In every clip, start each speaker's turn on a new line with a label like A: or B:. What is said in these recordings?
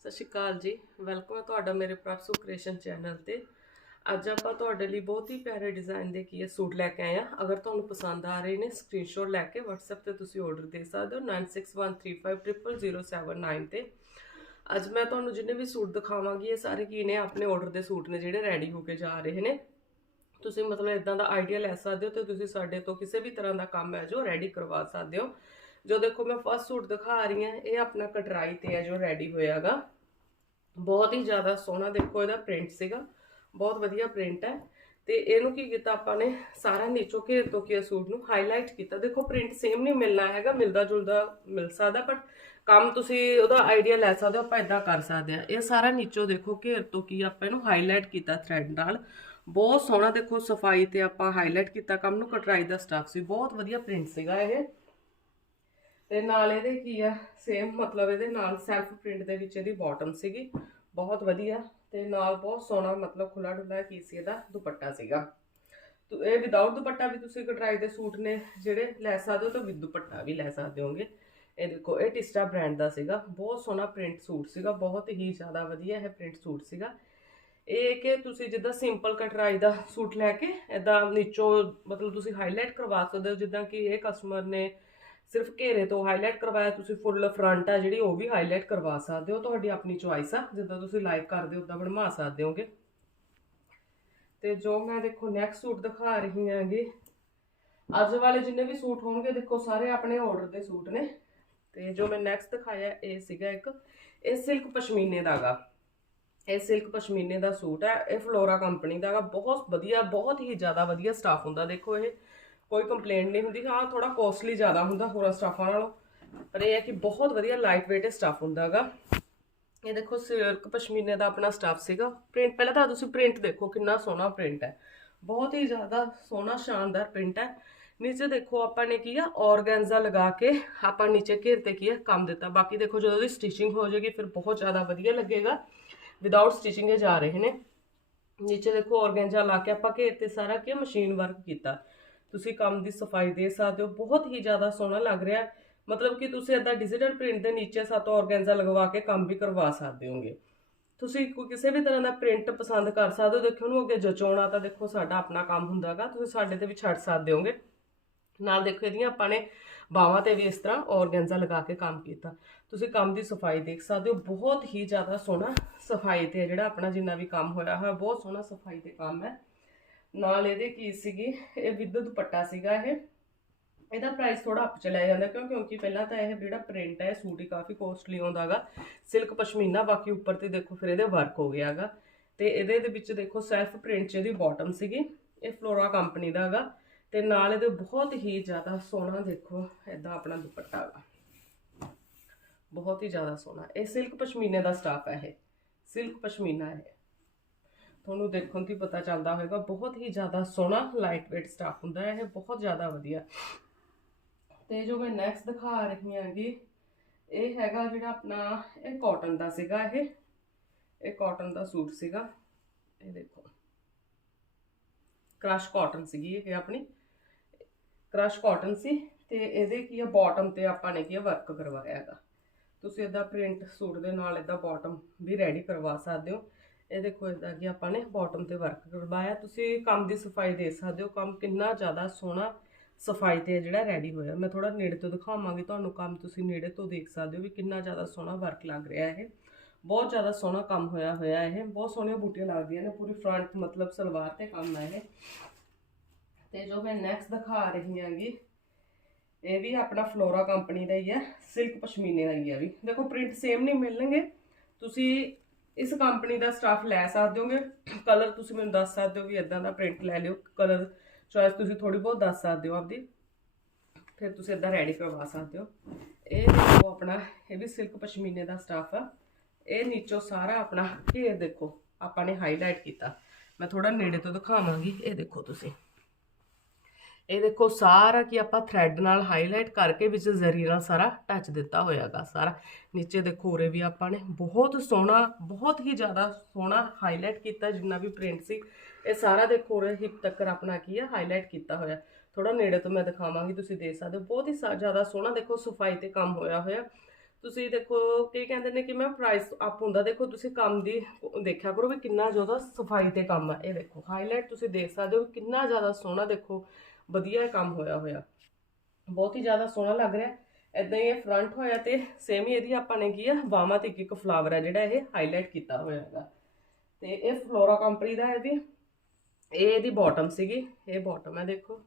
A: ਸਤਿ ਸ਼੍ਰੀ ਅਕਾਲ ਜੀ। ਵੈਲਕਮ ਹੈ ਤੁਹਾਡਾ ਮੇਰੇ ਪ੍ਰਭਸੂ ਕ੍ਰੀਏਸ਼ਨ ਚੈਨਲ ਤੇ। ਅੱਜ ਆਪਾਂ ਤੁਹਾਡੇ ਲਈ ਬਹੁਤ ਹੀ ਪਿਆਰੇ ਡਿਜ਼ਾਈਨ ਦੇ ਕੀ ਹੈ ਸੂਟ ਲੈ ਕੇ ਆਏ ਆ ਅਗਰ ਤੁਹਾਨੂੰ ਪਸੰਦ ਆ ਰਹੇ ਨੇ ਸਕਰੀਨਸ਼ਾਟ ਲੈ ਕੇ WhatsApp ਤੇ ਤੁਸੀਂ ਆਰਡਰ ਦੇ ਸਕਦੇ ਹੋ 9613500079 ਤੇ। ਅੱਜ ਮੈਂ ਤੁਹਾਨੂੰ ਜਿੰਨੇ ਵੀ ਸੂਟ ਦਿਖਾਵਾਂਗੀ, ਇਹ ਸਾਰੇ ਕੀ ਨੇ ਆਪਣੇ ਆਰਡਰ ਦੇ ਸੂਟ ਨੇ ਜਿਹੜੇ ਰੈਡੀ ਹੋ ਕੇ ਜਾ ਰਹੇ ਨੇ। ਤੁਸੀਂ ਮਤਲਬ ਇਦਾਂ ਦਾ ਆਈਡੀਆ ਲੈ ਸਕਦੇ ਹੋ ਤੇ ਤੁਸੀਂ ਸਾਡੇ ਤੋਂ ਕਿਸੇ ਵੀ ਤਰ੍ਹਾਂ ਦਾ ਕੰਮ ਹੈ ਜੋ ਰੈਡੀ ਕਰਵਾ ਸਕਦੇ ਹੋ। ਜੋ ਦੇਖੋ ਮੈਂ ਫਸਟ ਸੂਟ ਦਿਖਾ ਰਹੀ ਹਾਂ, ਇਹ ਆਪਣਾ ਕਟਰਾਈ ਤੇ ਹੈ ਜੋ ਰੈਡੀ ਹੋਇਆਗਾ। ਬਹੁਤ ਹੀ ਜ਼ਿਆਦਾ ਸੋਹਣਾ ਦੇਖੋ ਇਹਦਾ ਪ੍ਰਿੰਟ ਸੀਗਾ। ਬਹੁਤ ਵਧੀਆ ਪ੍ਰਿੰਟ ਹੈ। ਤੇ ਇਹਨੂੰ ਕੀ ਕੀਤਾ ਆਪਾਂ ਨੇ, ਸਾਰਾ ਨੀਚੋਂ ਘੇਰ ਤੋਂ ਕੀ ਸੂਟ ਨੂੰ ਹਾਈਲਾਈਟ ਕੀਤਾ। ਦੇਖੋ ਪ੍ਰਿੰਟ ਸੇਮ ਨਹੀਂ ਮਿਲਣਾ ਹੈਗਾ, ਮਿਲਦਾ ਜੁਲਦਾ ਮਿਲ ਸਕਦਾ ਬਟ ਕੰਮ ਤੁਸੀਂ ਉਹਦਾ ਆਈਡੀਆ ਲੈ ਸਕਦੇ ਹੋ, ਆਪਾਂ ਇਦਾਂ ਕਰ ਸਕਦੇ ਆ ਇਹ ਸਾਰਾ ਨੀਚੋਂ ਦੇਖੋ ਘੇਰ ਤੋਂ ਕੀ ਆਪਾਂ ਇਹਨੂੰ ਹਾਈਲਾਈਟ ਕੀਤਾ ਥ੍ਰੈਡ ਨਾਲ। ਬਹੁਤ ਸੋਹਣਾ ਦੇਖੋ ਸਫ਼ਾਈ ਤੇ ਆਪਾਂ ਹਾਈਲਾਈਟ ਕੀਤਾ, ਕੰਮ ਨੂੰ ਕਟਰਾਈ ਦਾ ਸਟਾਫ ਸੀ। ਬਹੁਤ ਵਧੀਆ ਪ੍ਰਿੰਟ ਸੀਗਾ ਇਹ। ਤੇ ਨਾਲ ਇਹਦੇ ਕੀ ਆ ਸੇਮ ਮਤਲਬ ਇਹਦੇ ਨਾਲ ਸੈਲਫ ਪ੍ਰਿੰਟ ਦੇ ਵਿੱਚ ਇਹਦੀ ਬਾਟਮ ਸੀਗੀ, ਬਹੁਤ ਵਧੀਆ ਤੇ ਨਾਲ ਬਹੁਤ ਸੋਹਣਾ ਮਤਲਬ ਖੁੱਲਾ ਡੁੱਲਾ ਕੀ ਸੀ ਇਹਦਾ, ਦੁਪੱਟਾ ਸੀਗਾ। ਤੋ ਇਹ ਵਿਦਆਊਟ ਦੁਪੱਟਾ ਵੀ ਤੁਸੀਂ ਕਟਰਾਈ ਦੇ ਸੂਟ ਨੇ, ਜਿਹੜੇ ਲੈ ਸਕਦੇ ਹੋ ਤਾਂ ਵਿਦ ਦੁਪੱਟਾ ਵੀ ਲੈ ਸਕਦੇ ਹੋਗੇ। ਇਹ ਦੇਖੋ, ਇਹ ਟਿਸਟਾ ਬ੍ਰਾਂਡ ਦਾ ਸੀਗਾ, ਬਹੁਤ ਸੋਹਣਾ ਪ੍ਰਿੰਟ ਸੂਟ ਸੀਗਾ, ਬਹੁਤ ਹੀ ਜ਼ਿਆਦਾ ਵਧੀਆ ਇਹ ਪ੍ਰਿੰਟ ਸੂਟ ਸੀਗਾ। ਇਹ ਕਿ ਤੁਸੀਂ ਜਿੱਦਾਂ ਸਿੰਪਲ ਕਟਰਾਈ ਦਾ ਸੂਟ ਲੈ ਕੇ ਇਦਾਂ ਨੀਚੋਂ ਮਤਲਬ ਤੁਸੀਂ ਹਾਈਲਾਈਟ ਕਰਵਾ ਸਕਦੇ ਹੋ, ਜਿੱਦਾਂ ਕਿ ਇਹ ਕਸਟਮਰ ਨੇ ਸਿਰਫ ਘੇਰੇ ਤੋਂ ਹਾਈਲਾਈਟ ਕਰਵਾਇਆ, ਤੁਸੀਂ ਫੁੱਲ ਫਰੰਟ ਆ ਜਿਹੜੀ, ਉਹ ਵੀ ਹਾਈਲਾਈਟ ਕਰਵਾ ਸਕਦੇ ਹੋ। ਤੁਹਾਡੀ ਆਪਣੀ ਚੁਆਇਸ ਆ, ਜਿੱਦਾਂ ਤੁਸੀਂ ਲਾਈਕ ਕਰਦੇ ਹੋ, ਉਦਾਂ ਬਣਵਾ ਸਕਦੇ ਹੋਗੇ। ਤੇ ਜੋ ਮੈਂ ਦੇਖੋ ਨੈਕਸਟ ਸੂਟ ਦਿਖਾ ਰਹੀ ਹਾਂਗੀ। ਅੱਜ ਵਾਲੇ ਜਿੰਨੇ ਵੀ ਸੂਟ ਹੋਣਗੇ, ਦੇਖੋ ਸਾਰੇ ਆਪਣੇ ਆਰਡਰ ਦੇ ਸੂਟ ਨੇ। ਤੇ ਜੋ ਮੈਂ ਨੈਕਸਟ ਦਿਖਾਇਆ, ਇਹ ਸੀਗਾ ਇੱਕ। ਇਹ ਸਿਲਕ ਪਸ਼ਮੀਨੇ ਦਾਗਾ। ਇਹ ਸਿਲਕ ਪਸ਼ਮੀਨੇ ਦਾ ਸੂਟ ਹੈ ਇਹ ਫਲੋਰਾ ਕੰਪਨੀ ਦਾ ਹੈਗਾ ਬਹੁਤ ਵਧੀਆ, ਬਹੁਤ ਹੀ ਜ਼ਿਆਦਾ ਵਧੀਆ ਸਟਾਫ ਹੁੰਦਾ, ਦੇਖੋ ਇਹ। ਕੋਈ ਕੰਪਲੇਂਟ ਨਹੀਂ ਹੁੰਦੀ। ਹਾਂ ਥੋੜਾ ਕੋਸਟਲੀ ਜ਼ਿਆਦਾ ਹੁੰਦਾ ਹੋਰਾਂ ਸਟਾਫਾਂ ਨਾਲੋਂ। ਪਰ ਇਹ ਹੈ ਕਿ ਬਹੁਤ ਵਧੀਆ ਲਾਈਟ weight ਸਟਾਫ ਹੁੰਦਾ ਹੈਗਾ। ਇਹ ਦੇਖੋ ਸਿਲਕ ਪਸ਼ਮੀਨੇ ਦਾ ਆਪਣਾ ਸਟਾਫ ਸੀਗਾ। ਪ੍ਰਿੰਟ ਪਹਿਲਾਂ ਤਾਂ ਤੁਸੀਂ ਪ੍ਰਿੰਟ ਦੇਖੋ, ਕਿੰਨਾ ਸੋਹਣਾ ਪ੍ਰਿੰਟ ਹੈ। ਬਹੁਤ ਹੀ ਜ਼ਿਆਦਾ ਸੋਹਣਾ, ਸ਼ਾਨਦਾਰ ਪ੍ਰਿੰਟ ਹੈ। ਨੀਚੇ ਦੇਖੋ, ਆਪਾਂ ਨੇ ਕੀ ਆ ਔਰਗੈਂਜ਼ਾ ਲਗਾ ਕੇ ਆਪਾਂ ਨੀਚੇ ਘੇਰ ਤੇ ਕੀ ਹੈ ਕੰਮ ਦਿੱਤਾ। ਬਾਕੀ ਦੇਖੋ, ਜਦੋਂ ਦੀ ਸਟਿਚਿੰਗ ਹੋ ਜਾਏਗੀ, ਫਿਰ ਬਹੁਤ ਜ਼ਿਆਦਾ ਵਧੀਆ ਲੱਗੇਗਾ। ਵਿਦਆਊਟ ਸਟਿਚਿੰਗ ਇਹ ਜਾ ਰਹੇ ਨੇ। ਨੀਚੇ ਦੇਖੋ ਔਰਗੈਂਜਾ ਲਾ ਕੇ ਆਪਾਂ ਘੇਰ ਤੇ ਸਾਰਾ ਕੀ ਮਸ਼ੀਨ ਵਰਕ ਕੀਤਾ। ਤੁਸੀਂ ਕੰਮ ਦੀ ਸਫ਼ਾਈ ਦੇ ਸਕਦੇ ਹੋ, ਬਹੁਤ ਹੀ ਜ਼ਿਆਦਾ ਸੋਹਣਾ ਲੱਗ ਰਿਹਾ। ਮਤਲਬ ਕਿ ਤੁਸੀਂ ਇਦਾਂ ਡਿਜੀਟਲ ਪ੍ਰਿੰਟ ਦੇ ਨੀਚੇ ਸਾਤੋਂ ਔਰਗੈਂਜ਼ਾ ਲਗਵਾ ਕੇ ਕੰਮ ਵੀ ਕਰਵਾ ਸਕਦੇ ਹੋਗੇ। ਤੁਸੀਂ ਕੋਈ ਕਿਸੇ ਵੀ ਤਰ੍ਹਾਂ ਦਾ ਪ੍ਰਿੰਟ ਪਸੰਦ ਕਰ ਸਕਦੇ ਹੋ, ਦੇਖੋ ਉਹਨੂੰ ਅੱਗੇ ਜਚਾਉਣਾ ਤਾਂ ਦੇਖੋ ਸਾਡਾ ਆਪਣਾ ਕੰਮ ਹੁੰਦਾਗਾ, ਤੁਸੀਂ ਸਾਡੇ ਤੇ ਵੀ ਛੱਡ ਸਕਦੇ ਹੋਗੇ। ਨਾਲ ਦੇਖੋ ਇਹਦੀਆਂ ਆਪਾਂ ਨੇ ਬਾਹਾਂ ਤੇ ਵੀ ਇਸ ਤਰ੍ਹਾਂ ਔਰਗੈਂਜ਼ਾ ਲਗਾ ਕੇ ਕੰਮ ਕੀਤਾ। ਤੁਸੀਂ ਕੰਮ ਦੀ ਸਫ਼ਾਈ ਦੇਖ ਸਕਦੇ ਹੋ, ਬਹੁਤ ਹੀ ਜ਼ਿਆਦਾ ਸੋਹਣਾ ਸਫ਼ਾਈ ਤੇ ਜਿਹੜਾ ਆਪਣਾ ਜਿੰਨਾ ਵੀ ਕੰਮ ਹੋਇਆ ਹੋਇਆ, ਬਹੁਤ ਸੋਹਣਾ ਸਫ਼ਾਈ ਤੇ ਕੰਮ ਹੈ। ਨਾਲ ਇਹਦੇ ਕੀ ਸੀਗੀ? ਇਹ ਵਿਦ ਦੁਪੱਟਾ ਸੀਗਾ ਇਹ। ਇਹਦਾ ਪ੍ਰਾਈਸ ਥੋੜਾ ਅਪ ਚਲਿਆ ਜਾਂਦਾ ਕਿਉਂ? ਕਿਉਂਕਿ ਪਹਿਲਾਂ ਤਾਂ ਇਹ ਜਿਹੜਾ ਪ੍ਰਿੰਟ ਹੈ ਸੂਟ ਹੀ ਕਾਫੀ ਕੋਸਟਲੀ ਆਉਂਦਾਗਾ ਸਿਲਕ ਪਸ਼ਮੀਨਾ ਬਾਕੀ ਉੱਪਰ ਤੇ ਦੇਖੋ ਫਿਰ ਇਹਦੇ ਵਰਕ ਹੋ ਗਿਆਗਾ ਤੇ ਇਹਦੇ ਦੇ ਵਿੱਚ ਦੇਖੋ ਸੈਲਫ ਪ੍ਰਿੰਟ ਚ ਇਹਦੀ ਬਾਟਮ ਸੀਗੀ। ਇਹ ਫਲੋਰਾ ਕੰਪਨੀ ਦਾ ਹੈਗਾ ਤੇ ਨਾਲ ਇਹਦੇ ਬਹੁਤ ਹੀ ਜ਼ਿਆਦਾ ਸੋਹਣਾ ਦੇਖੋ ਇਦਾਂ ਆਪਣਾ ਦੁਪੱਟਾ ਹੈਗਾ ਬਹੁਤ ਹੀ ਜ਼ਿਆਦਾ ਸੋਹਣਾ। ਇਹ ਸਿਲਕ ਪਸ਼ਮੀਨੇ ਦਾ ਸਟਾਫ ਹੈ ਇਹ। ਸਿਲਕ ਪਸ਼ਮੀਨਾ ਹੈ। ਤੁਹਾਨੂੰ ਦੇਖਣ ਤੋਂ ਪਤਾ ਚੱਲਦਾ ਹੋਵੇਗਾ ਬਹੁਤ ਹੀ ਜ਼ਿਆਦਾ ਸੋਹਣਾ ਲਾਈਟ weight ਸਟਾਫ ਹੁੰਦਾ ਹੈ, ਇਹ ਬਹੁਤ ਜ਼ਿਆਦਾ ਵਧੀਆ। ਤੇ ਜੋ ਮੈਂ ਨੈਕਸਟ ਦਿਖਾ ਰਹੀ ਹਾਂਗੀ, ਇਹ ਹੈਗਾ ਜਿਹੜਾ ਆਪਣਾ, ਇਹ ਕਾਟਨ ਦਾ ਸੀਗਾ ਇਹ। ਇਹ ਕਾਟਨ ਦਾ ਸੂਟ ਸੀਗਾ। ਇਹ ਦੇਖੋ। ਕ੍ਰਸ਼ ਕਾਟਨ ਸੀਗੀ ਇਹ ਆਪਣੀ। ਕ੍ਰਸ਼ ਕਾਟਨ ਸੀ ਤੇ ਇਹਦੇ ਕੀ ਆ ਬਾਟਮ ਤੇ ਆਪਾਂ ਨੇ ਕੀ ਆ ਵਰਕ ਕਰਵਾਇਆ ਹੈਗਾ। ਤੁਸੀਂ ਇਹਦਾ ਪ੍ਰਿੰਟ ਸੂਟ ਦੇ ਨਾਲ ਇਹਦਾ ਬਾਟਮ ਵੀ ਰੈਡੀ ਕਰਵਾ ਸਕਦੇ ਹੋ। ਇਹ ਦੇਖੋ ਇਦਾਂ ਕਿ ਆਪਾਂ ਨੇ ਬਾਟਮ ਤੇ ਵਰਕ ਕਰਵਾਇਆ। ਤੁਸੀਂ ਕੰਮ ਦੀ ਸਫ਼ਾਈ ਦੇ ਸਕਦੇ ਹੋ, ਕੰਮ ਕਿੰਨਾ ਜ਼ਿਆਦਾ ਸੋਹਣਾ ਸਫ਼ਾਈ ਤੇ ਜਿਹੜਾ ਰੈਡੀ ਹੋਇਆ। ਮੈਂ ਥੋੜਾ ਨੇੜੇ ਤੋਂ ਦਿਖਾਵਾਂਗੀ, ਤੁਹਾਨੂੰ ਕੰਮ ਤੁਸੀਂ ਨੇੜੇ ਤੋਂ ਦੇਖ ਸਕਦੇ ਹੋ ਵੀ ਕਿੰਨਾ ਜ਼ਿਆਦਾ ਸੋਹਣਾ ਵਰਕ ਲੱਗ ਰਿਹਾ ਇਹ। ਬਹੁਤ ਜ਼ਿਆਦਾ ਸੋਹਣਾ ਕੰਮ ਹੋਇਆ ਹੋਇਆ ਇਹ। ਬਹੁਤ ਸੋਹਣੀਆਂ ਬੂਟੀਆਂ ਲੱਗਦੀਆਂ ਨੇ, ਪੂਰੀ ਫਰੰਟ ਮਤਲਬ ਸਲਵਾਰ ਤੇ ਕੰਮ ਹੈ ਇਹ। ਤੇ ਜੋ ਮੈਂ ਨੈਕਸਟ ਦਿਖਾ ਰਹੀ ਹਾਂਗੀ, ਇਹ ਵੀ ਆਪਣਾ ਫਲੋਰਾ ਕੰਪਨੀ ਦਾ ਹੀ ਹੈ ਸਿਲਕ ਪਸ਼ਮੀਨੇ ਦਾ ਹੀ ਹੈ ਵੀ। ਦੇਖੋ ਪ੍ਰਿੰਟ ਸੇਮ ਨਹੀਂ ਮਿਲਣਗੇ। ਤੁਸੀਂ ਇਸ ਕੰਪਨੀ ਦਾ ਸਟਾਫ ਲੈ ਸਕਦੇ ਹੋਗੇ? ਕਲਰ ਤੁਸੀਂ ਮੈਨੂੰ ਦੱਸ ਸਕਦੇ ਹੋ ਵੀ ਇਦਾਂ ਦਾ ਪ੍ਰਿੰਟ ਲੈ ਲਿਓ। ਕਲਰ ਚੋਇਸ ਤੁਸੀਂ ਥੋੜੀ ਬਹੁਤ ਦੱਸ ਸਕਦੇ ਹੋ ਆਪਦੀ। ਫਿਰ ਤੁਸੀਂ ਇਦਾਂ ਰੈਡੀ ਕਰਵਾ ਸਕਦੇ ਹੋ। ਇਹ ਦੇਖੋ ਆਪਣਾ, ਇਹ ਵੀ ਸਿਲਕ ਪਸ਼ਮੀਨੇ ਦਾ ਸਟਾਫ ਆ। ਇਹ ਨੀਚੋਂ ਸਾਰਾ ਆਪਣਾ ਘੇਰ ਦੇਖੋ, ਆਪਾਂ ਨੇ ਹਾਈਲਾਈਟ ਕੀਤਾ। ਮੈਂ ਥੋੜਾ ਨੇੜੇ ਤੋਂ ਦਿਖਾਵਾਂਗੀ। ਇਹ ਦੇਖੋ ਤੁਸੀਂ। ਇਹ ਦੇਖੋ, ਸਾਰਾ ਕੀ ਆਪਾਂ ਥ੍ਰੈਡ ਨਾਲ ਹਾਈਲਾਈਟ ਕਰਕੇ ਵਿੱਚ ਜ਼ਰੀ ਨਾਲ ਸਾਰਾ ਟੱਚ ਦਿੱਤਾ ਹੋਇਆਗਾ ਸਾਰਾ। ਨੀਚੇ ਦੇਖੋ ਉਰੇ ਵੀ ਆਪਾਂ ਨੇ ਬਹੁਤ ਸੋਹਣਾ, ਬਹੁਤ ਹੀ ਜ਼ਿਆਦਾ ਸੋਹਣਾ ਹਾਈਲਾਈਟ ਕੀਤਾ, ਜਿੰਨਾ ਵੀ ਪ੍ਰਿੰਟ ਸੀ, ਇਹ ਸਾਰਾ ਦੇਖੋ ਉਰੇ ਹਿਪ ਤੱਕ ਆਪਣਾ ਕੀ ਹੈ ਹਾਈਲਾਈਟ ਕੀਤਾ ਹੋਇਆ। ਥੋੜਾ ਨੇੜੇ ਤੋਂ ਮੈਂ ਦਿਖਾਵਾਂਗੀ, ਤੁਸੀਂ ਦੇਖ ਸਕਦੇ ਹੋ, ਬਹੁਤ ਹੀ ਸਾ- ਜ਼ਿਆਦਾ ਸੋਹਣਾ ਦੇਖੋ, ਸਫ਼ਾਈ ਤੇ ਕੰਮ ਹੋਇਆ ਹੋਇਆ। ਤੁਸੀਂ ਦੇਖੋ, ਕੀ ਕਹਿੰਦੇ ਨੇ ਕਿ ਮੈਂ ਪ੍ਰਾਈਸ ਅਪ ਹੁੰਦਾ, ਦੇਖੋ ਤੁਸੀਂ ਕੰਮ ਦੀ ਦੇਖਿਆ ਕਰੋ ਵੀ ਕਿੰਨਾ ਜ਼ਿਆਦਾ ਸਫ਼ਾਈ ਤੇ ਕੰਮ ਆ। ਇਹ ਦੇਖੋ ਹਾਈਲਾਈਟ ਤੁਸੀਂ ਦੇਖ ਸਕਦੇ ਹੋ ਕਿੰਨਾ ਜ਼ਿਆਦਾ ਸੋਹਣਾ ਦੇਖੋ ਵਧੀਆ ਕੰਮ ਹੋਇਆ ਹੋਇਆ। ਬਹੁਤ ਹੀ ਜ਼ਿਆਦਾ ਸੋਹਣਾ ਲੱਗ ਰਿਹਾ। ਇਦਾਂ ਹੀ ਇਹ ਫਰੰਟ ਹੋਇਆ ਤੇ ਸੇਮ ਹੀ ਇਹਦੀ ਆਪਾਂ ਨੇ ਕੀ ਆ ਬਾਹਾਂ ਤੇ ਇੱਕ ਫਲਾਵਰ ਹੈ ਜਿਹੜਾ ਇਹ ਹਾਈਲਾਈਟ ਕੀਤਾ ਹੋਇਆ ਹੈਗਾ। ਤੇ ਇਹ ਫਲੋਰਾ ਕੰਪਨੀ ਦਾ ਹੈ ਵੀ ਇਹ ਇਹਦੀ ਬਾਟਮ ਸੀਗੀ। ਇਹ ਬਾਟਮ ਹੈ ਦੇਖੋ,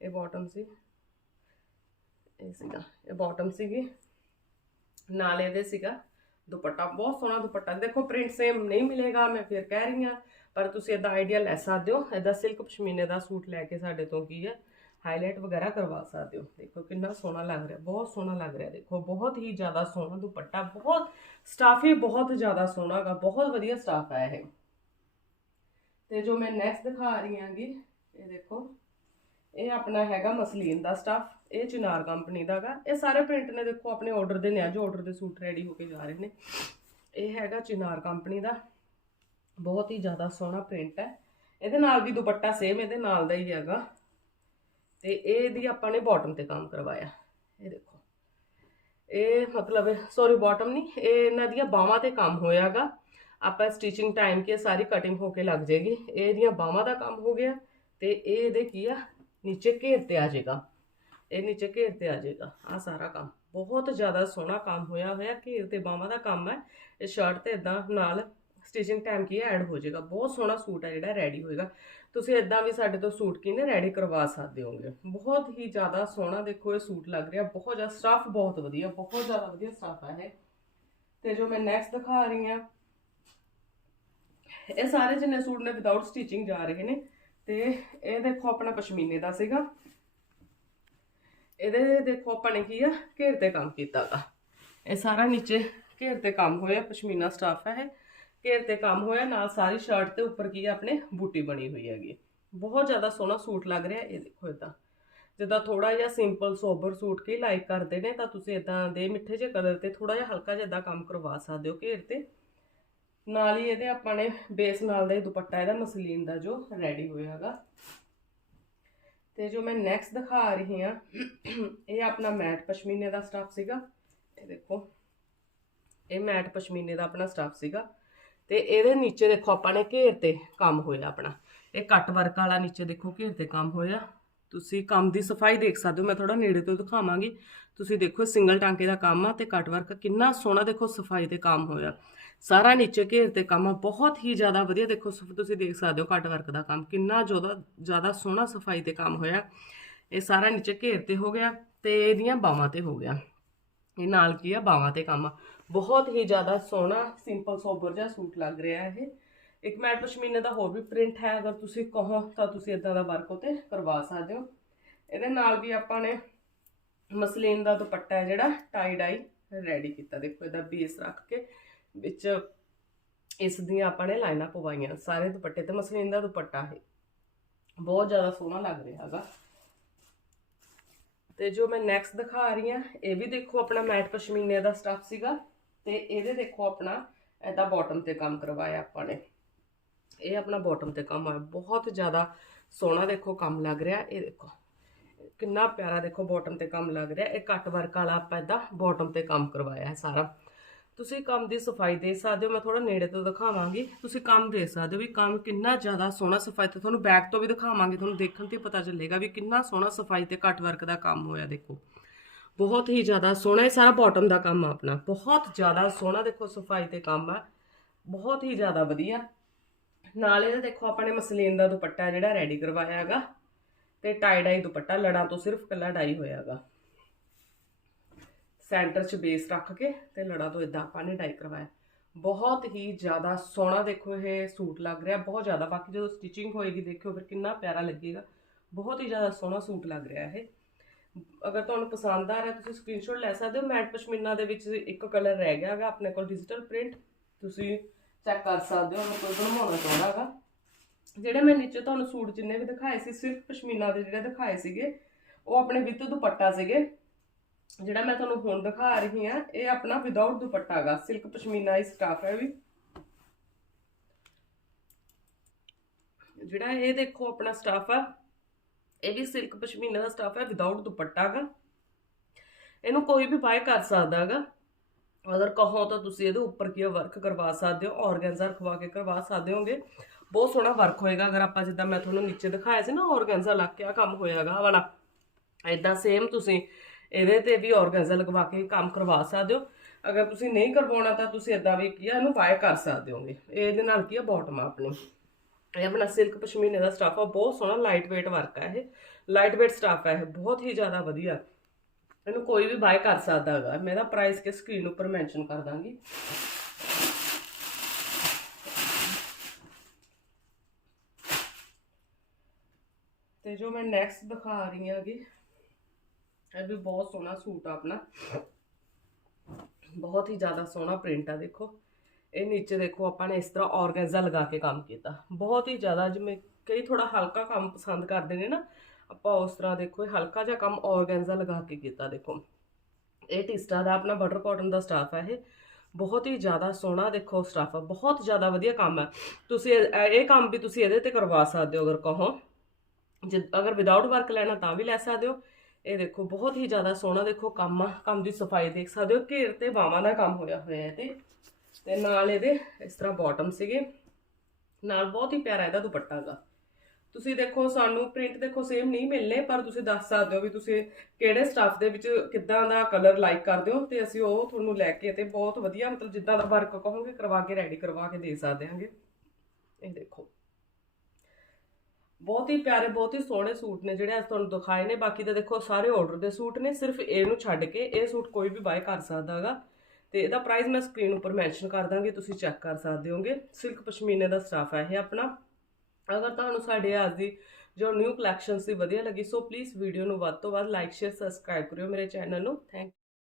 A: ਇਹ ਬਾਟਮ ਸੀ। ਇਹ ਸੀਗਾ, ਇਹ ਬਾਟਮ ਸੀਗੀ। ਨਾਲ ਇਹਦੇ ਸੀਗਾ ਦੁਪੱਟਾ, ਬਹੁਤ ਸੋਹਣਾ ਦੁਪੱਟਾ। ਦੇਖੋ ਪ੍ਰਿੰਟ ਸੇਮ ਨਹੀਂ ਮਿਲੇਗਾ, ਮੈਂ ਫਿਰ ਕਹਿ ਰਹੀ ਹਾਂ। ਪਰ ਤੁਸੀਂ ਇਦਾਂ ਆਈਡੀਆ ਲੈ ਸਕਦੇ ਹੋ ਇਦਾਂ ਸਿਲਕ ਪਸ਼ਮੀਨੇ ਦਾ ਸੂਟ ਲੈ ਕੇ ਸਾਡੇ ਤੋਂ ਕੀ ਹੈ ਹਾਈਲਾਈਟ ਵਗੈਰਾ ਕਰਵਾ ਸਕਦੇ ਹੋ। ਦੇਖੋ ਕਿੰਨਾ ਸੋਹਣਾ ਲੱਗ ਰਿਹਾ, ਬਹੁਤ ਸੋਹਣਾ ਲੱਗ ਰਿਹਾ, ਦੇਖੋ ਬਹੁਤ ਹੀ ਜ਼ਿਆਦਾ ਸੋਹਣਾ ਦੁਪੱਟਾ, ਬਹੁਤ ਸਟਾਫ ਹੀ ਬਹੁਤ ਜ਼ਿਆਦਾ ਸੋਹਣਾ ਹੈਗਾ, ਬਹੁਤ ਵਧੀਆ ਸਟਾਫ ਹੈ ਇਹ। ਤੇ ਜੋ ਮੈਂ ਨੈਕਸਟ ਦਿਖਾ ਰਹੀ ਹਾਂਗੀ, ਇਹ ਦੇਖੋ, ਇਹ ਆਪਣਾ ਹੈਗਾ ਮਸਲੀਨ ਦਾ ਸਟਾਫ ਇਹ ਚਿਨਾਰ ਕੰਪਨੀ ਦਾ ਹੈਗਾ, ਇਹ ਸਾਰੇ ਪ੍ਰਿੰਟ ਨੇ ਦੇਖੋ, ਆਪਣੇ ਆਰਡਰ ਦੇ ਨੇ ਅੱਜ ਆਰਡਰ ਦੇ ਸੂਟ ਰੈਡੀ ਹੋ ਕੇ ਜਾ ਰਹੇ ਨੇ। ਇਹ ਹੈਗਾ ਚਿਨਾਰ ਕੰਪਨੀ ਦਾ। ਬਹੁਤ ਹੀ ਜ਼ਿਆਦਾ ਸੋਹਣਾ ਪ੍ਰਿੰਟ ਹੈ। ਇਹਦੇ ਨਾਲ ਵੀ ਦੁਪੱਟਾ ਸੇਮ ਇਹਦੇ ਨਾਲ ਦਾ ਹੀ ਹੈਗਾ। ਤੇ ਇਹਦੀ ਆਪਾਂ ਨੇ ਬਾਟਮ ਤੇ ਕੰਮ ਕਰਵਾਇਆ। ਇਹ ਦੇਖੋ। ਇਹ ਮਤਲਬ ਸੌਰੀ ਬਾਟਮ ਨਹੀਂ, ਇਹ ਇਹਨਾਂ ਦੀਆਂ ਬਾਹਾਂ ਤੇ ਕੰਮ ਹੋਇਆਗਾ। ਆਪਾਂ ਸਟਿਚਿੰਗ ਟਾਈਮ ਕੇ ਸਾਰੀ ਕਟਿੰਗ ਹੋ ਕੇ ਲੱਗ ਜਾਏਗੀ। ਇਹਦੀਆਂ ਬਾਹਾਂ ਦਾ ਕੰਮ ਹੋ ਗਿਆ ਤੇ ਇਹ ਇਹਦੇ ਕੀ ਆ? ਨੀਚੇ ਘੇਰ ਤੇ ਆ ਜਾਏਗਾ। ਇਹ ਨੀਚੇ ਘੇਰ ਤੇ ਆ ਜਾਏਗਾ। ਆ ਸਾਰਾ ਕੰਮ। ਬਹੁਤ ਜ਼ਿਆਦਾ ਸੋਹਣਾ ਕੰਮ ਹੋਇਆ ਹੋਇਆ। ਘੇਰ ਤੇ ਬਾਹਾਂ ਦਾ ਕੰਮ ਹੈ। ਇਹ ਸ਼ਰਟ ਤੇ ਇਦਾਂ ਨਾਲ ਸਟਿਚਿੰਗ ਟਾਈਮ ਕੀ ਐਡ ਹੋ ਜਾਏਗਾ? ਬਹੁਤ ਸੋਹਣਾ ਸੂਟ ਹੈ ਜਿਹੜਾ ਰੈਡੀ ਹੋਏਗਾ। ਤੁਸੀਂ ਇਦਾਂ ਵੀ ਸਾਡੇ ਤੋਂ ਸੂਟ ਕੀ ਨੇ ਰੈਡੀ ਕਰਵਾ ਸਕਦੇ ਹੋਗੇ ਬਹੁਤ ਹੀ ਜ਼ਿਆਦਾ ਸੋਹਣਾ ਦੇਖੋ ਇਹ ਸੂਟ ਲੱਗ ਰਿਹਾ। ਬਹੁਤ ਜ਼ਿਆਦਾ ਸਟਫ ਬਹੁਤ ਵਧੀਆ, ਬਹੁਤ ਜ਼ਿਆਦਾ ਵਧੀਆ ਸਟਫ ਹੈ ਇਹ। ਤੇ ਜੋ ਮੈਂ ਨੈਕਸਟ ਦਿਖਾ ਰਹੀ ਹਾਂ, ਇਹ ਸਾਰੇ ਜਿੰਨੇ ਸੂਟ ਨੇ ਵਿਦਆਊਟ ਸਟਿਚਿੰਗ ਜਾ ਰਹੇ ਨੇ। ਤੇ ਇਹ ਦੇਖੋ ਆਪਣਾ ਪਸ਼ਮੀਨੇ ਦਾ ਸੀਗਾ। ਇਹਦੇ ਦੇਖੋ ਆਪਾਂ ਨੇ ਕੀ ਆ? ਘੇਰ ਤੇ ਕੰਮ ਕੀਤਾਗਾ ਇਹ ਸਾਰਾ ਨੀਚੇ ਘੇਰ ਤੇ ਕੰਮ ਹੋਇਆ, ਪਸ਼ਮੀਨਾ ਸਟਾਫ ਹੈ ਇਹ। ਘੇਰ ਤੇ ਕੰਮ ਹੋਇਆ, ਨਾਲ ਸਾਰੀ ਸ਼ਰਟ ਤੇ ਉੱਪਰ ਕੀ ਆਪਣੇ ਬੂਟੀ ਬਣੀ ਹੋਈ ਹੈਗੀ ਬਹੁਤ ਜ਼ਿਆਦਾ ਸੋਹਣਾ ਸੂਟ ਲੱਗ ਰਿਹਾ, ਇਹ ਦੇਖੋ ਇਦਾਂ ਜਿੱਦਾਂ ਥੋੜਾ ਜਿਹਾ ਸਿੰਪਲ ਸੋਬਰ ਸੂਟ ਕੀ ਲਾਈਕ ਕਰਦੇ ਨੇ, ਤਾਂ ਤੁਸੀਂ ਇਦਾਂ ਦੇ ਮਿੱਠੇ ਜਿਹੇ ਕਲਰ ਤੇ ਥੋੜਾ ਜਿਹਾ ਹਲਕਾ ਜਿਹਾ ਇਦਾਂ ਕੰਮ ਕਰਵਾ ਸਕਦੇ ਹੋ ਘੇਰ ਤੇ। ਨਾਲ ਹੀ ਇਹਦੇ ਆਪਾਂ ਨੇ ਬੇਸ ਨਾਲ ਦਾ ਹੀ ਦੁਪੱਟਾ ਇਹਦਾ ਮਸਲੀਨ ਦਾ ਜੋ ਰੈਡੀ ਹੋਇਆ ਹੈਗਾ। ਤੇ ਜੋ ਮੈਂ ਨੈਕਸਟ ਦਿਖਾ ਰਹੀ ਹਾਂ, ਇਹ ਆਪਣਾ ਮੈਟ ਪਸ਼ਮੀਨੇ ਦਾ ਸਟਾਫ ਸੀਗਾ। ਇਹ ਦੇਖੋ, ਇਹ ਮੈਟ ਪਸ਼ਮੀਨੇ ਦਾ ਆਪਣਾ ਸਟਾਫ ਸੀਗਾ। ਤੇ ਇਹਦੇ ਨੀਚੇ ਦੇਖੋ ਆਪਾਂ ਨੇ ਘੇਰ ਤੇ ਕੰਮ ਹੋਇਆ ਆਪਣਾ। ਇਹ ਕੱਟ ਵਰਕ ਵਾਲਾ ਨੀਚੇ ਦੇਖੋ ਘੇਰ ਤੇ ਕੰਮ ਹੋਇਆ। ਤੁਸੀਂ ਕੰਮ ਦੀ ਸਫ਼ਾਈ ਦੇਖ ਸਕਦੇ ਹੋ, ਮੈਂ ਥੋੜਾ ਨੇੜੇ ਤੋਂ ਦਿਖਾਵਾਂਗੀ। ਤੁਸੀਂ ਦੇਖੋ ਸਿੰਗਲ ਟਾਂਕੇ ਦਾ ਕੰਮ ਆ ਤੇ ਕੱਟ ਵਰਕ ਕਿੰਨਾ ਸੋਹਣਾ ਦੇਖੋ ਸਫ਼ਾਈ ਤੇ ਕੰਮ ਹੋਇਆ। ਸਾਰਾ ਨੀਚੇ ਘੇਰ ਤੇ ਕੰਮ ਆ, ਬਹੁਤ ਹੀ ਜ਼ਿਆਦਾ ਵਧੀਆ ਦੇਖੋ ਸਫ- ਤੁਸੀਂ ਦੇਖ ਸਕਦੇ ਹੋ ਕੱਟ ਵਰਕ ਦਾ ਕੰਮ, ਕਿੰਨਾ ਜ਼ਿਆਦਾ ਜ਼ਿਆਦਾ ਸੋਹਣਾ ਸਫ਼ਾਈ ਤੇ ਕੰਮ ਹੋਇਆ। ਇਹ ਸਾਰਾ ਨੀਚੇ ਘੇਰ ਤੇ ਹੋ ਗਿਆ ਤੇ ਇਹਦੀਆਂ ਬਾਹਾਂ ਤੇ ਹੋ ਗਿਆ। ਇਹ ਨਾਲ ਕੀ ਆ, ਬਾਹਾਂ ਤੇ ਕੰਮ ਆ। ਬਹੁਤ ਹੀ ਜ਼ਿਆਦਾ ਸੋਹਣਾ ਸਿੰਪਲ ਸੋਬਰ ਜਿਹਾ ਸੂਟ ਲੱਗ ਰਿਹਾ ਇਹ। ਇੱਕ ਮੈਟ ਪਸ਼ਮੀਨੇ ਦਾ ਹੋਰ ਵੀ ਪ੍ਰਿੰਟ ਹੈ, ਅਗਰ ਤੁਸੀਂ ਕਹੋ ਤਾਂ ਤੁਸੀਂ ਇਦਾਂ ਦਾ ਵਰਕ ਉਤੇ ਕਰਵਾ ਸਕਦੇ ਹੋ। ਇਹਦੇ ਨਾਲ ਵੀ ਆਪਾਂ ਨੇ ਮਸਲੀਨ ਦਾ ਦੁਪੱਟਾ ਹੈ ਜਿਹੜਾ ਟਾਈ ਡਾਈ ਰੈਡੀ ਕੀਤਾ। ਦੇਖੋ ਇਹਦਾ ਬੇਸ ਰੱਖ ਕੇ ਵਿੱਚ ਇਸ ਦੀਆਂ ਆਪਾਂ ਨੇ ਲਾਈਨਾਂ ਪਵਾਈਆਂ, ਸਾਰੇ ਦੁਪੱਟੇ ਤੇ ਮਸਲੀਨ ਦਾ ਦੁਪੱਟਾ ਹੈ ਬਹੁਤ ਜ਼ਿਆਦਾ ਸੋਹਣਾ ਲੱਗ ਰਿਹਾ ਹੈਗਾ। ਤੇ ਜੋ ਮੈਂ ਨੈਕਸਟ ਦਿਖਾ ਰਹੀ ਹਾਂ, ਇਹ ਵੀ ਦੇਖੋ ਆਪਣਾ ਮੈਟ ਪਸ਼ਮੀਨੇ ਦਾ ਸਟੱਫ ਸੀਗਾ। ਤੇ ਇਹਦੇ ਦੇਖੋ ਆਪਣਾ ਐਦਾ ਬਾਟਮ ਤੇ ਕੰਮ ਕਰਵਾਇਆ ਆਪਾਂ ਨੇ। ਇਹ ਆਪਣਾ ਬਾਟਮ ਤੇ ਕੰਮ ਆਇਆ ਬਹੁਤ ਜ਼ਿਆਦਾ ਸੋਹਣਾ ਦੇਖੋ ਕੰਮ ਲੱਗ ਰਿਹਾ। ਇਹ ਦੇਖੋ, ਕਿੰਨਾ ਪਿਆਰਾ ਦੇਖੋ ਬਾਟਮ ਤੇ ਕੰਮ ਲੱਗ ਰਿਹਾ। ਇਹ ਕੱਟ ਵਰਕ ਵਾਲਾ ਆਪਾਂ ਇਹਦਾ ਬਾਟਮ ਤੇ ਕੰਮ ਕਰਵਾਇਆ ਹੈ ਸਾਰਾ। ਤੁਸੀਂ ਕੰਮ ਦੀ ਸਫ਼ਾਈ ਦੇ ਸਕਦੇ ਹੋ, ਮੈਂ ਥੋੜਾ ਨੇੜੇ ਤੋਂ ਦਿਖਾਵਾਂਗੀ। ਤੁਸੀਂ ਕੰਮ ਦੇ ਸਕਦੇ ਹੋ ਵੀ ਕੰਮ ਕਿੰਨਾ ਜ਼ਿਆਦਾ ਸੋਹਣਾ ਸਫ਼ਾਈ ਤੇ ਤੁਹਾਨੂੰ ਬੈਕ ਤੋਂ ਵੀ ਦਿਖਾਵਾਂਗੇ। ਤੁਹਾਨੂੰ ਦੇਖਣ ਤੇ ਪਤਾ ਚੱਲੇਗਾ ਵੀ ਕਿੰਨਾ ਸੋਹਣਾ ਸਫ਼ਾਈ ਤੇ ਕੱਟ ਵਰਕ ਦਾ ਕੰਮ ਹੋਇਆ ਦੇਖੋ। ਬਹੁਤ ਹੀ ਜ਼ਿਆਦਾ ਸੋਹਣਾ, ਇਹ ਸਾਰਾ ਬਾਟਮ ਦਾ ਕੰਮ ਆ ਆਪਣਾ। ਬਹੁਤ ਜ਼ਿਆਦਾ ਸੋਹਣਾ ਦੇਖੋ ਸਫ਼ਾਈ ਤੇ ਕੰਮ ਆ। ਬਹੁਤ ਹੀ ਜ਼ਿਆਦਾ ਵਧੀਆ। ਨਾਲ ਇਹਦਾ ਦੇਖੋ ਆਪਾਂ ਨੇ ਮਸਲੀਨ ਦਾ ਦੁਪੱਟਾ ਜਿਹੜਾ ਰੈਡੀ ਕਰਵਾਇਆ ਹੈਗਾ ਤੇ ਟਾਈ ਡਾਈ ਦੁਪੱਟਾ, ਲੜਾਂ ਤੋਂ ਸਿਰਫ ਕੱਲਾ ਡਾਈ ਹੋਇਆ ਹੈਗਾ। ਸੈਂਟਰ 'ਚ ਬੇਸ ਰੱਖ ਕੇ ਤੇ ਲੜਾਂ ਤੋਂ ਇਦਾਂ ਆਪਾਂ ਨੇ ਡਾਈ ਕਰਵਾਇਆ। ਬਹੁਤ ਹੀ ਜ਼ਿਆਦਾ ਸੋਹਣਾ ਦੇਖੋ ਇਹ ਸੂਟ ਲੱਗ ਰਿਹਾ, ਬਹੁਤ ਜ਼ਿਆਦਾ। ਬਾਕੀ ਜਦੋਂ ਸਟਿਚਿੰਗ ਹੋਏਗੀ ਦੇਖਿਓ ਫਿਰ ਕਿੰਨਾ ਪਿਆਰਾ ਲੱਗੇਗਾ। ਬਹੁਤ ਹੀ ਜ਼ਿਆਦਾ ਸੋਹਣਾ ਸੂਟ ਲੱਗ ਰਿਹਾ ਇਹ। ਅਗਰ ਤੁਹਾਨੂੰ ਪਸੰਦ ਆ ਰਿਹਾ, ਤੁਸੀਂ ਸਕਰੀਨਸ਼ਾਟ ਲੈ ਸਕਦੇ ਹੋ। ਮੈਟ ਪਸ਼ਮੀਨਾ ਦੇ ਵਿੱਚ ਇੱਕ ਕਲਰ ਰਹਿ ਗਿਆ ਹੈਗਾ, ਆਪਣੇ ਕੋਲ ਡਿਜੀਟਲ ਪ੍ਰਿੰਟ ਤੁਸੀਂ ਚੈੱਕ ਕਰ ਸਕਦੇ ਹੋ ਮੈਂ ਕੋਈ ਬਣਵਾਉਣਾ ਚਾਹੁੰਦਾ ਹੈਗਾ। ਜਿਹੜੇ ਮੈਂ ਨੀਚੇ ਤੁਹਾਨੂੰ ਸੂਟ ਜਿੰਨੇ ਵੀ ਦਿਖਾਏ ਸੀ, ਸਿਰਫ ਪਸ਼ਮੀਨਾ ਦੇ ਜਿਹੜੇ ਦਿਖਾਏ ਸੀਗੇ, ਉਹ ਆਪਣੇ ਵਿਦ ਦੁਪੱਟਾ ਸੀਗੇ। ਜਿਹੜਾ ਮੈਂ ਤੁਹਾਨੂੰ ਹੁਣ ਦਿਖਾ ਰਹੀ ਹਾਂ, ਇਹ ਆਪਣਾ ਵਿਦਆਊਟ ਦੁਪੱਟਾ ਹੈਗਾ। ਸਿਲਕ ਪਸ਼ਮੀਨਾ ਹੀ ਸਟਾਫ ਹੈ ਵੀ। ਜਿਹੜਾ ਇਹ ਦੇਖੋ ਆਪਣਾ ਸਟਾਫ ਆ। ਇਹ ਵੀ ਸਿਲਕ ਪਸ਼ਮੀਨਾ ਦਾ ਸਟਾਫ ਹੈ ਵਿਦਆਊਟ ਦੁਪੱਟਾ ਹੈਗਾ ਇਹਨੂੰ ਕੋਈ ਵੀ ਬਾਏ ਕਰ ਸਕਦਾ ਹੈਗਾ ਅਗਰ ਕਹੋ ਤਾਂ ਤੁਸੀਂ ਇਹਦੇ ਉੱਪਰ ਕੀ ਵਰਕ ਕਰਵਾ ਸਕਦੇ ਹੋ ਆਰਗੈਂਜ਼ਾ ਰਖਵਾ ਕੇ ਕਰਵਾ ਸਕਦੇ ਹੋਗੇ। ਬਹੁਤ ਸੋਹਣਾ ਵਰਕ ਹੋਏਗਾ, ਅਗਰ ਆਪਾਂ ਜਿੱਦਾਂ ਮੈਂ ਤੁਹਾਨੂੰ ਨੀਚੇ ਦਿਖਾਇਆ ਸੀ ਨਾ ਆਰਗੈਂਜ਼ਾ ਲੱਗ ਕੇ ਆ ਕੰਮ ਹੋਇਆਗਾ, ਆਹ ਵਾਲਾ। ਇਦਾਂ ਸੇਮ ਤੁਸੀਂ ਇਹਦੇ ਤੇ ਵੀ ਆਰਗੈਂਜ਼ਾ ਲਗਵਾ ਕੇ ਕੰਮ ਕਰਵਾ ਸਕਦੇ ਹੋ। ਅਗਰ ਤੁਸੀਂ ਨਹੀਂ ਕਰਵਾਉਣਾ ਤਾਂ ਤੁਸੀਂ ਇਦਾਂ ਵੀ ਕੀ ਆ, ਇਹਨੂੰ ਵਾਏ ਕਰ ਸਕਦੇ ਹੋਗੇ। ਇਹਦੇ ਨਾਲ ਕੀ ਆ ਬਾਟਮ ਆਪਣੀ। ਇਹ ਆਪਣਾ ਸਿਲਕ ਪਸ਼ਮੀਨੇ ਦਾ ਸਟਾਫ ਆ, ਬਹੁਤ ਸੋਹਣਾ ਲਾਈਟ weight ਵਰਕ ਆ ਇਹ। ਲਾਈਟ weight ਸਟਾਫ ਆ ਇਹ, ਬਹੁਤ ਹੀ ਜ਼ਿਆਦਾ ਵਧੀਆ। ਇਹਨੂੰ ਕੋਈ ਵੀ ਬਾਏ ਕਰ ਸਕਦਾ ਹੈਗਾ। ਮੈਂ ਇਹਦਾ ਪ੍ਰਾਈਸ ਕੇ ਸਕਰੀਨ ਉੱਪਰ ਮੈਂਸ਼ਨ ਕਰ ਦਾਂਗੀ। ਤੇ ਜੋ ਮੈਂ ਨੈਕਸਟ ਦਿਖਾ ਰਹੀ ਹਾਂਗੀ, ਇਹ ਵੀ ਬਹੁਤ ਸੋਹਣਾ ਸੂਟ ਆ ਆਪਣਾ। ਬਹੁਤ ਹੀ ਜ਼ਿਆਦਾ ਸੋਹਣਾ ਪ੍ਰਿੰਟ ਆ, ਦੇਖੋ। ਇਹ ਨੀਚੇ ਦੇਖੋ, ਆਪਾਂ ਨੇ ਇਸ ਤਰ੍ਹਾਂ ਔਰਗੈਂਜਾ ਲਗਾ ਕੇ ਕੰਮ ਕੀਤਾ। ਬਹੁਤ ਹੀ ਜ਼ਿਆਦਾ, ਜਿਵੇਂ ਕਈ ਥੋੜਾ ਹਲਕਾ ਕੰਮ ਪਸੰਦ ਕਰਦੇ ਨੇ ਨਾ, ਆਪਾਂ ਉਸ ਤਰ੍ਹਾਂ ਦੇਖੋ, ਇਹ ਹਲਕਾ ਜਿਹਾ ਕੰਮ ਔਰਗੈਂਜਾ ਲਗਾ ਕੇ ਕੀਤਾ, ਦੇਖੋ। ਇਹ ਟਿਸਟਾ ਦਾ ਆਪਣਾ ਬਟਰ ਕਾਟਨ ਦਾ ਸਟਾਫ ਹੈ ਇਹ। ਬਹੁਤ ਹੀ ਜ਼ਿਆਦਾ ਸੋਹਣਾ, ਦੇਖੋ, ਸਟਾਫ ਬਹੁਤ ਜ਼ਿਆਦਾ ਵਧੀਆ ਕੰਮ ਹੈ ਤੁਸੀਂ ਇਹ ਕੰਮ ਵੀ ਤੁਸੀਂ ਇਹਦੇ ਤੇ ਕਰਵਾ ਸਕਦੇ ਹੋ, ਅਗਰ ਕਹੋ। ਜੇ, ਅਗਰ ਵਿਦਆਊਟ ਵਰਕ ਲੈਣਾ, ਤਾਂ ਵੀ ਲੈ ਸਕਦੇ ਹੋ। ਇਹ ਦੇਖੋ, ਬਹੁਤ ਹੀ ਜ਼ਿਆਦਾ ਸੋਹਣਾ, ਦੇਖੋ, ਕੰਮ ਆ। ਕੰਮ ਦੀ ਸਫ਼ਾਈ ਦੇਖ ਸਕਦੇ ਹੋ, ਘੇਰ ਤੇ ਬਾਹਾਂ ਦਾ ਕੰਮ ਹੋਇਆ ਹੋਇਆ ਹੈ ਤੇ। ਤੇ ਨਾਲ ਇਹਦੇ ਇਸ ਤਰ੍ਹਾਂ ਬਾਟਮ ਸੀਗੇ। ਨਾਲ ਬਹੁਤ ਹੀ ਪਿਆਰਾ ਇਹਦਾ ਦੁਪੱਟਾ ਗਾ। ਤੁਸੀਂ ਦੇਖੋ, ਸਾਨੂੰ ਪ੍ਰਿੰਟ ਦੇਖੋ ਸੇਮ ਨਹੀਂ ਮਿਲਨੇ, ਪਰ ਤੁਸੀਂ ਦੱਸ ਸਕਦੇ ਹੋ ਵੀ ਤੁਸੀਂ ਕਿਹੜੇ ਸਟਾਫ ਦੇ ਵਿੱਚ ਕਿੱਦਾਂ ਦਾ ਕਲਰ ਲਾਈਕ ਕਰਦੇ ਹੋ ਤੇ ਅਸੀਂ ਉਹ ਤੁਹਾਨੂੰ ਲੈ ਕੇ ਤੇ ਬਹੁਤ ਵਧੀਆ ਮਤਲਬ ਜਿੱਦਾਂ ਦਾ ਵਰਕ ਕਹੋਗੇ ਕਰਵਾ ਕੇ ਰੈਡੀ ਕਰਵਾ ਕੇ ਦੇ ਸਕਦੇ ਹਾਂਗੇ। ਇਹ ਦੇਖੋ। ਬਹੁਤ ਹੀ ਪਿਆਰੇ, ਬਹੁਤ ਹੀ ਸੋਹਣੇ ਸੂਟ ਨੇ ਜਿਹੜੇ ਅੱਜ ਤੁਹਾਨੂੰ ਦਿਖਾਏ ਨੇ। ਬਾਕੀ ਤਾਂ ਦੇਖੋ, ਸਾਰੇ ਆਰਡਰ ਦੇ ਸੂਟ ਨੇ, ਸਿਰਫ ਇਹਨੂੰ ਛੱਡ ਕੇ ਇਹ ਸੂਟ ਕੋਈ ਵੀ ਬਾਏ ਕਰ ਸਕਦਾ ਹੈਗਾ ਤੇ ਇਹਦਾ ਪ੍ਰਾਈਸ ਮੈਂ ਸਕਰੀਨ ਉੱਪਰ ਮੈਂਸ਼ਨ ਕਰ ਦਾਂਗੀ, ਤੁਸੀਂ ਚੈੱਕ ਕਰ ਸਕਦੇ ਹੋਗੇ। ਸਿਲਕ ਪਸ਼ਮੀਨੇ ਦਾ ਸਟਾਫ ਹੈ ਇਹ ਆਪਣਾ। ਅਗਰ ਤੁਹਾਨੂੰ ਸਾਡੇ ਅੱਜ ਦੀ ਜੋ ਨਿਊ ਕਲੈਕਸ਼ਨ ਸੀ ਵਧੀਆ ਲੱਗੀ ਸੋ ਪਲੀਜ਼ ਵੀਡੀਓ ਨੂੰ ਵੱਧ ਤੋਂ ਵੱਧ ਲਾਈਕ ਸ਼ੇਅਰ ਸਬਸਕ੍ਰਾਈਬ ਕਰਿਓ ਮੇਰੇ ਚੈਨਲ ਨੂੰ। ਥੈਂਕ